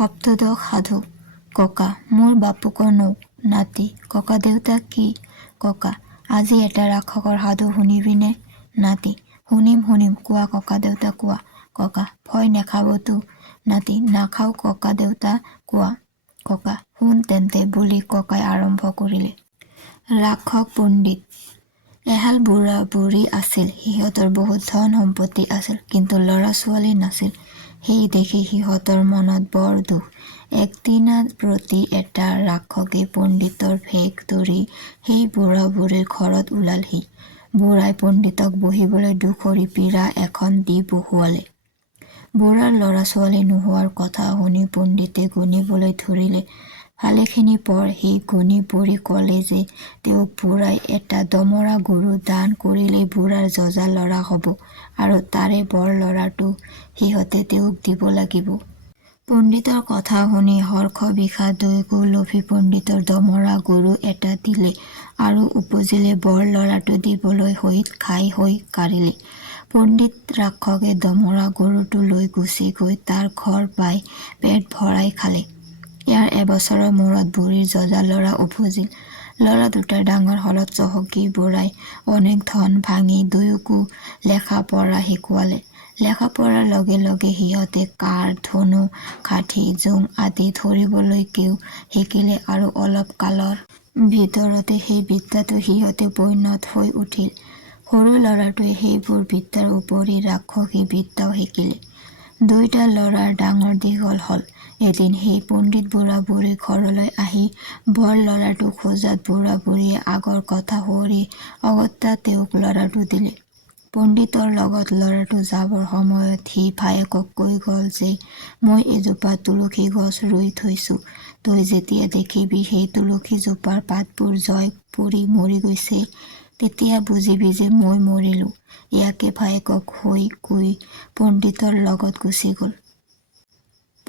সপ্তদশ সাধু। ককা, মোৰ বাপুকৰ নৌ। নাতি, ককা দেউতা কি? ককা, আজি এটা ৰাক্ষসৰ সাধু শুনিবিনে নাতি, শুনিম শুনিম, কোৱা ককা দেউতা কোৱা। ককা, ভয় নেখাবতো নাতি, নাখাওঁ ককা দেউতা কোৱা। ককা, শুন তেন্তে বুলি ককাই আৰম্ভ কৰিলে। ৰাক্ষস পণ্ডিত, এহাল বুঢ়া বুঢ়ী আছিল। সিহঁতৰ বহুত ধন সম্পত্তি আছিল, কিন্তু ল'ৰা ছোৱালী নাছিল। সেই দেখি সিহঁতৰ মনত বৰ দুখ। একদিনা প্ৰতি এটা ৰাক্ষসে পণ্ডিতৰ ভেক ধৰি সেই বুঢ়া বুঢ়ীৰ ঘৰত ওলালহি। বুঢ়াই পণ্ডিতক বহিবলৈ দুখৰি পীৰা এখন দি বহুৱালে। বুঢ়াৰ ল'ৰা ছোৱালী নোহোৱাৰ কথা শুনি পণ্ডিতে গুণিবলৈ ধৰিলে। ভালেখিনি পৰ সেই গুণি বুঢ়ী ক'লে যে তেওঁক বুঢ়াই এটা দমৰা গৰু দান কৰিলেই বুঢ়াৰ যজা ল'ৰা হ'ব আৰু তাৰে বৰ ল'ৰাটো সিহঁতে তেওঁক দিব লাগিব। পণ্ডিতৰ কথা শুনি হৰ্ষ বিষাদ দুয়োকো লোভী পণ্ডিতৰ দমৰা গৰু এটা দিলে আৰু উপজিলে বৰ ল'ৰাটো দিবলৈ সহিত খাই হৈ কাঢ়িলে। পণ্ডিত ৰাক্ষসে দমৰা গৰুটো লৈ গুচি গৈ তাৰ ঘৰ পাই পেট ভৰাই খালে। ইয়াৰ এবছৰৰ মূৰত বুঢ়ীৰ যজা ল'ৰা উপজিল। ল'ৰা দুটাৰ ডাঙৰ হলত চহকী বুঢ়াই অনেক ধন ভাঙি দুয়োকো লেখা পঢ়া শিকোৱালে। লেখা পঢ়াৰ লগে লগে সিহঁতে কাঁড় ধনু, কাঠি জোং আদি ধৰিবলৈকেও শিকিলে আৰু অলপ কালৰ ভিতৰতে সেই বিদ্যাটো সিহঁতে পৰিণত হৈ উঠিল। সৰু ল'ৰাটোৱে সেইবোৰ বিদ্যাৰ উপৰি ৰাক্ষসী বিদ্যাও শিকিলে। দুয়োটা ল'ৰাৰ ডাঙৰ দীঘল হ'ল। এদিন সেই পণ্ডিত বুঢ়া বুঢ়ী ঘৰলৈ আহি বৰ ল'ৰাটো খোজাত বুঢ়া বুঢ়ীয়ে আগৰ কথা সুঁৱৰি অগত্যা তেওঁক ল'ৰাটো দিলে। পণ্ডিতৰ লগত ল'ৰাটো যাবৰ সময়ত সি ভায়েকক কৈ গ'ল যে মই এজোপা তুলসী গছ ৰুই থৈছোঁ। তই যেতিয়া দেখিবি সেই তুলসীজোপাৰ পাতবোৰ জয় পৰি মৰি গৈছে তেতিয়া বুজিবি যে মই মৰিলোঁ। ইয়াকে ভায়েকক হৈ কৈ পণ্ডিতৰ লগত গুচি গ'ল।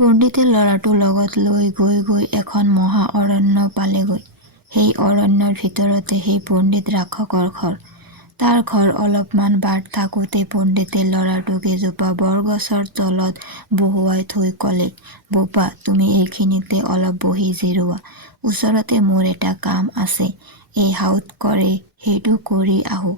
পণ্ডিতে ল'ৰাটো লগত লৈ গৈ গৈ এখন মহা অৰণ্য পালেগৈ। সেই অৰণ্যৰ ভিতৰতে সেই পণ্ডিত ৰাক্ষসৰ ঘৰ। তাৰ ঘৰ অলপমান বাট থাকোঁতে পণ্ডিতে ল'ৰাটোক এজোপা বৰগছৰ তলত বহুৱাই থৈ ক'লে, বোপা, তুমি এইখিনিতে অলপ বহি জিৰোৱা। ওচৰতে মোৰ এটা কাম আছে। এই হাউত কৰে, সেইটো কৰি আহোঁ।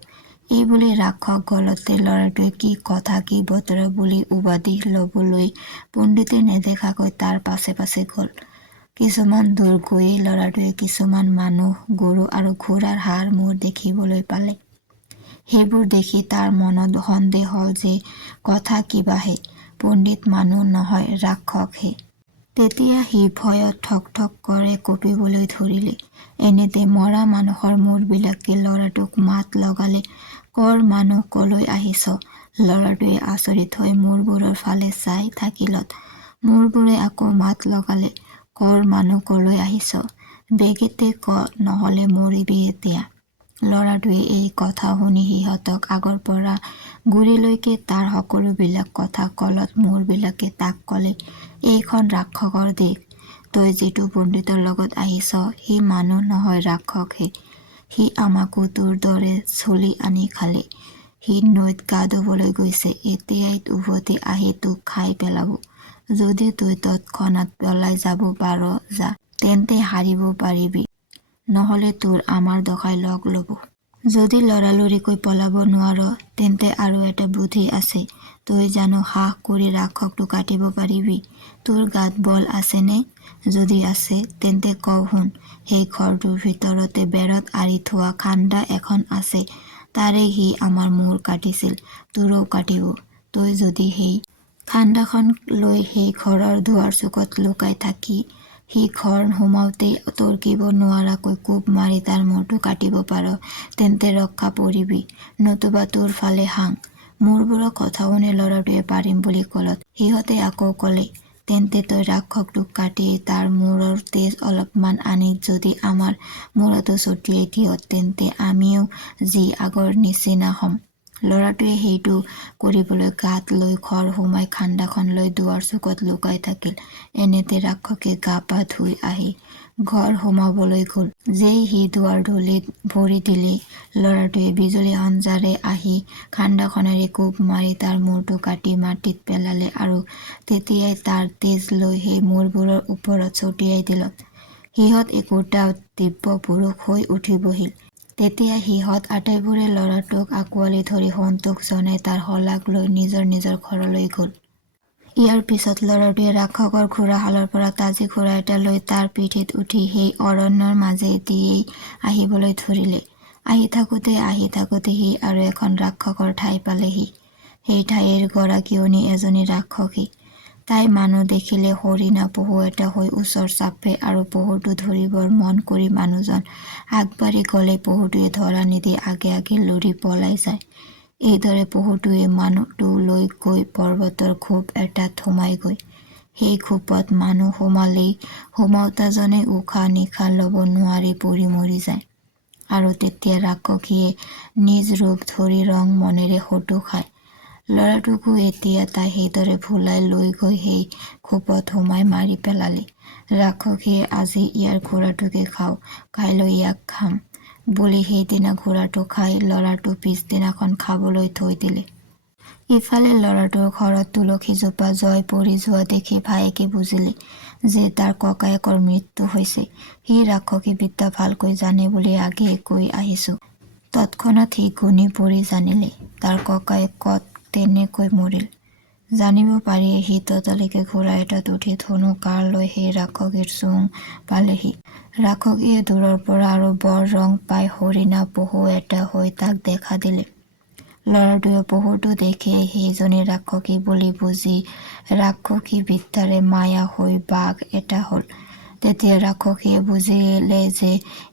এই বুলি ৰাক্ষস গলতে ল'ৰাটোৱে কি কথা, কি বতৰা বুলি উবাদি ল'বলৈ। পণ্ডিতে নেদেখাকৈ তাৰ পাছে পাছে গ'ল। কিছুমান দূৰ গৈয়েই ল'ৰাটোৱে কিছুমান মানুহ, গৰু আৰু ঘোঁৰাৰ হাৰ মূৰ দেখিবলৈ পালে। সেইবোৰ দেখি তাৰ মনত সন্দেহ হ'ল যে কথা কিবাহে। পণ্ডিত মানুহ নহয়, ৰাক্ষসহে। তেতিয়া সি ভয়ত ঠক ঠক কৰে কঁপিবলৈ ধৰিলে। এনেতে মৰা মানুহৰ মূৰবিলাকে ল'ৰাটোক মাত লগালে, কৰ মানুহ কলৈ আহিছ? ল'ৰাটোৱে আচৰিত হৈ মূৰবোৰৰ ফালে চাই থাকিলত। মূৰবোৰে আকৌ মাত লগালে, কৰ মানুহ কলৈ আহিছ? বেগেতে ক, নহ'লে মৰিবি এতিয়া। ল'ৰাটোৱে এই কথা শুনি সিহঁতক আগৰ পৰা গুৰিলৈকে তাৰ সকলোবিলাক কথা কলত মূৰবিলাকে তাক ক'লে, এইখন ৰাক্ষসৰ দেশ। তই যিটো পণ্ডিতৰ লগত আহিছ, সি মানুহ নহয় ৰাক্ষসহে সি আমাকো তোৰ দৰে চলি আনি খালে। সি নৈত গা ধুবলৈ গৈছে এতিয়াই উভতি আহি তোক খাই পেলাব। যদি তই তৎক্ষণাত পলাই যাব পাৰ, যা। তেন্তে হাৰিব পাৰিবি। নহ'লে তোৰ আমাৰ দশাই লগ ল'ব। যদি লৰালৰিকৈ পলাব নোৱাৰ, তেন্তে আৰু এটা বুদ্ধি আছে। তই জানো সাহ কৰি ৰাক্ষসটো কাটিব পাৰিবি। তোৰ গাত বল আছেনে? যদি আছে, তেন্তে কওঁ শুন, সেই ঘৰটোৰ ভিতৰতে বেৰত আঁৰি থোৱা খাণ্ডা এখন আছে। তাৰে সি আমাৰ মূৰ কাটিছিল, তোৰো কাটিব। তই যদি সেই খাণ্ডাখন লৈ সেই ঘৰৰ দুৱাৰ চুকত লুকাই থাকি সি ঘৰ সোমাওঁতেই তৰ্কিব নোৱাৰাকৈ কোব মাৰি তাৰ মূৰটো কাটিব পাৰ, তেন্তে ৰক্ষা পৰিবি। নতুবা তোৰ ফালে হাং। মূৰবোৰৰ কথা শুনি ল'ৰাটোৱে পাৰিম বুলি ক'লত। সিহঁতে আকৌ ক'লে, তেন্তে তই ৰাক্ষসটোক কাটি তাৰ মূৰৰ তেজ অলপমান আনি, যদি আমাৰ মূৰতো ছটিয়াই দিয়, তেন্তে আমিও যি আগৰ নিচিনা হ'ম। ল'ৰাটোৱে সেইটো কৰিবলৈ গাত লৈ ঘৰ সোমাই খাণ্ডাখন লৈ দুৱাৰ চুকত লুকাই থাকিল। এনেতে ৰাক্ষসে গা পা ধুই আহি ঘৰ সোমাবলৈ গ'ল। যেই সি দুৱাৰদলিত ভৰি দিলেই ল'ৰাটোৱে বিজুলী সঞ্জাৰে আহি খাণ্ডাখনেৰে কোব মাৰি তাৰ মূৰটো কাটি মাটিত পেলালে আৰু তেতিয়াই তাৰ তেজ লৈ সেই মূৰবোৰৰ ওপৰত ছটিয়াই দিলত। সিহঁত একোটা দিব্য পুৰুষ হৈ উঠি বহিল তেতিয়া সিহঁত আটাইবোৰে ল'ৰাটোক আঁকোৱালি ধৰি সন্তোষ জনাই তাৰ শলাগ লৈ নিজৰ নিজৰ ঘৰলৈ গ'ল। ইয়াৰ পিছত ল'ৰাটোৱে ৰাক্ষসৰ ঘোঁৰাশালৰ পৰা তাজী ঘোঁৰা এটা লৈ তাৰ পিঠিত উঠি সেই অৰণ্যৰ মাজেদিয়েই আহিবলৈ ধৰিলে। আহি থাকোঁতে আহি থাকোঁতে সি আৰু এখন ৰাক্ষসৰ ঠাই পালেহি। সেই ঠাইৰ গৰাকীয়নী এজনী ৰাক্ষসী। তাই মানুহ দেখিলে হৰিণা পহু এটা হৈ ওচৰ চাপে আৰু পহুটো ধৰিবৰ মন কৰি মানুহজন আগবাঢ়ি গ'লে পহুটোৱে ধৰা নিদি আগে আগে লৰি পলাই যায়। এইদৰে পহুটোৱে মানুহটো লৈ গৈ পৰ্বতৰ খোপ এটাত সোমায়গৈ সেই খোপত মানুহ সোমালেই সোমাওতাজনে উশাহ নিশাহ ল'ব নোৱাৰি পৰি মৰি যায়। আৰু তেতিয়া ৰাক্ষসীয়ে নিজ ৰূপ ধৰি ৰং মনেৰে সটো খায়। ল'ৰাটোকো এতিয়া তাই সেইদৰে ভুলাই লৈ গৈ সেই খোপত সোমাই মাৰি পেলালে। ৰাক্ষসীয়ে আজি ইয়াৰ ঘোঁৰাটোকে খাওঁ, কাইলৈ ইয়াক খাম বুলি সেইদিনা ঘোঁৰাটো খাই ল'ৰাটো পিছদিনাখন খাবলৈ থৈ দিলে। ইফালে ল'ৰাটোৰ ঘৰত তুলসীজোপা জয় পৰি যোৱা দেখি ভায়েকে বুজিলে যে তাৰ ককায়েকৰ মৃত্যু হৈছে। সি ৰাক্ষসী বিদ্যা ভালকৈ জানে বুলি আগেয়ে কৈ আহিছোঁ। তৎক্ষণাত সি গুণি পৰি জানিলে। তাৰ ককায়েক কত তেনেকৈ মৰিল। জানিব পাৰিয়ে সি ততালিকে ঘোঁৰা এটাত উঠি ধনু কাঁড় লৈ সেই ৰাক্ষসীৰ চুং পালেহি। ৰাক্ষসীয়ে দূৰৰ পৰা আৰু বৰ ৰং পাই হৰিণা পহু এটা হৈ তাক দেখা দিলে। ল'ৰাটোৱে পহুটো দেখিয়েই সেইজনী ৰাক্ষসী বুলি বুজি ৰাক্ষসী বিদ্যাৰে মায়া হৈ বাঘ এটা হ'ল। তেতিয়া ৰাক্ষসীয়ে বুজিলে যে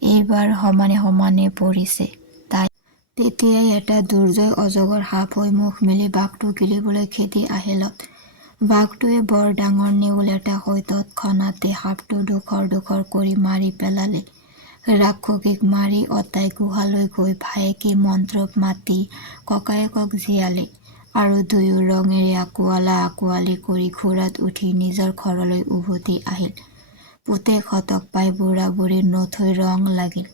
এইবাৰ সমানে সমানে পৰিছে। তেতিয়াই এটা দুৰ্জয় অজগৰ সাপ হৈ মুখ মেলি বাঘটো গিলিবলৈ খেদি আহিলত বাঘটোৱে বৰ ডাঙৰ নেউল এটা হৈ তৎক্ষণাতে সাপটো ডোখৰ ডোখৰ কৰি মাৰি পেলালে। ৰাক্ষসীক মাৰি অতাই গুহালৈ গৈ ভায়েকে মন্ত্ৰ মাতি ককায়েকক জীয়ালে আৰু দুয়ো ৰঙেৰে আঁকোৱালা আঁকোৱালি কৰি ঘোঁৰাত উঠি নিজৰ ঘৰলৈ উভতি আহিল। পুতেকহঁতক পাই বুঢ়া বুঢ়ীৰ নথৈ ৰং লাগিল।